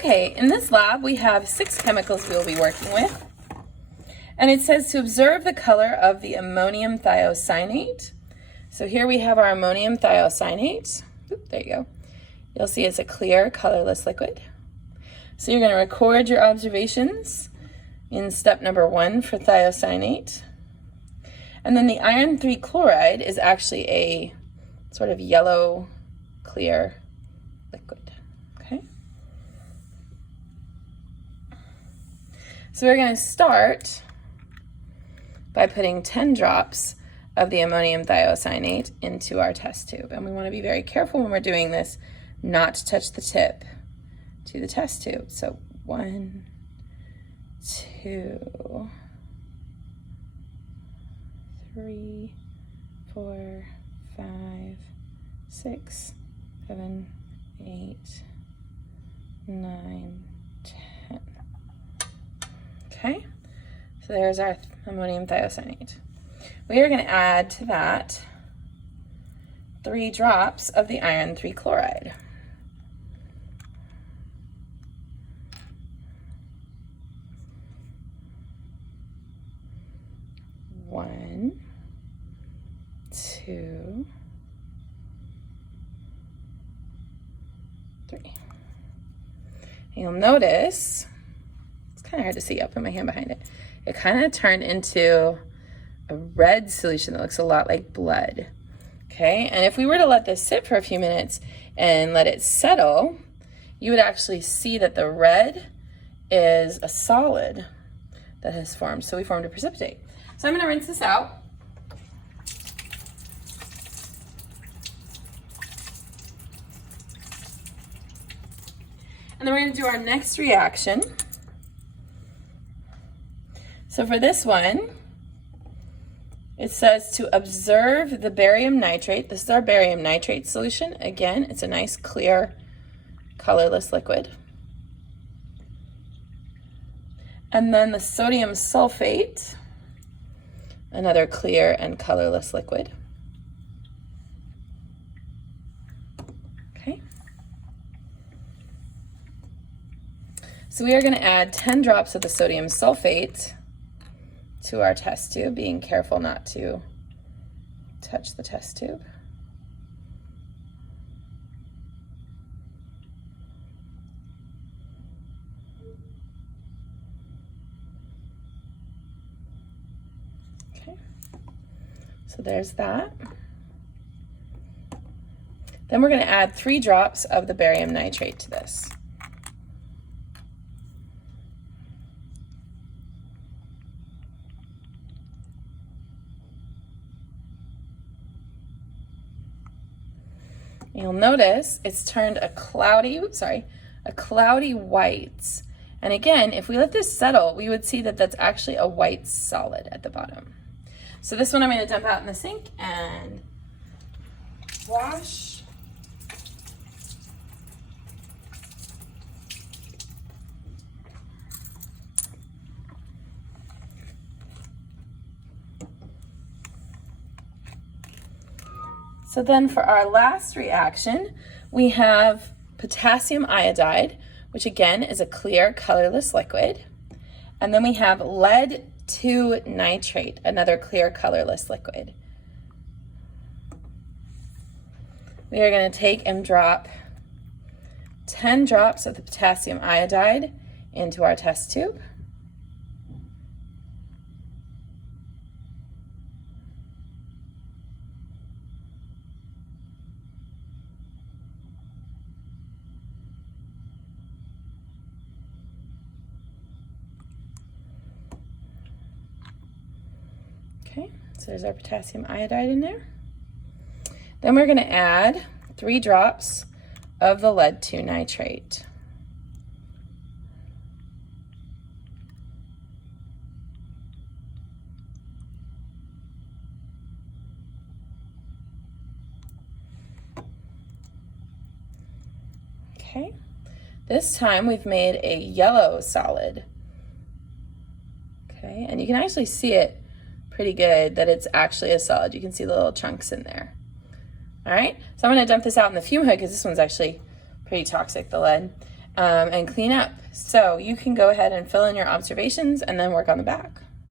Okay, in this lab we have 6 chemicals we'll be working with. And it says to observe the color of the ammonium thiocyanate. So here we have our ammonium thiocyanate. Oop, there you go. You'll see it's a clear, colorless liquid. So you're going to record your observations in step number 1 for thiocyanate. And then the iron 3 chloride is actually a sort of yellow, clear liquid. Okay. So we're going to start by putting 10 drops of the ammonium thiocyanate into our test tube. And we want to be very careful when we're doing this not to touch the tip to the test tube. So 1, 2, 3, 4, 5, 6, 7, 8, 9, 10. Okay, so there's our ammonium thiocyanate. We are going to add to that 3 drops of the iron 3 chloride. One, 2, 3. And you'll notice, it's kind of hard to see, I'll put my hand behind it. It kind of turned into a red solution that looks a lot like blood. Okay, and if we were to let this sit for a few minutes and let it settle, you would actually see that the red is a solid that has formed. So we formed a precipitate. So I'm going to rinse this out. And then we're going to do our next reaction. So for this one, it says to observe the barium nitrate. This is our barium nitrate solution. Again, it's a nice, clear, colorless liquid. And then the sodium sulfate, another clear and colorless liquid. Okay. So we are going to add 10 drops of the sodium sulfate to our test tube, being careful not to touch the test tube. Okay, so there's that. Then we're going to add 3 drops of the barium nitrate to this. You'll notice it's turned a cloudy white. And again, if we let this settle, we would see that that's actually a white solid at the bottom. So this one I'm going to dump out in the sink and wash. So then for our last reaction, we have potassium iodide, which again is a clear, colorless liquid. And then we have lead 2 nitrate, another clear, colorless liquid. We are going to take and drop 10 drops of the potassium iodide into our test tube. Okay, so there's our potassium iodide in there. Then we're going to add 3 drops of the lead 2 nitrate. Okay, this time we've made a yellow solid. Okay, and you can actually see it pretty good that it's actually a solid. You can see the little chunks in there. All right, so I'm going to dump this out in the fume hood because this one's actually pretty toxic, the lead. and clean up. So you can go ahead and fill in your observations and then work on the back.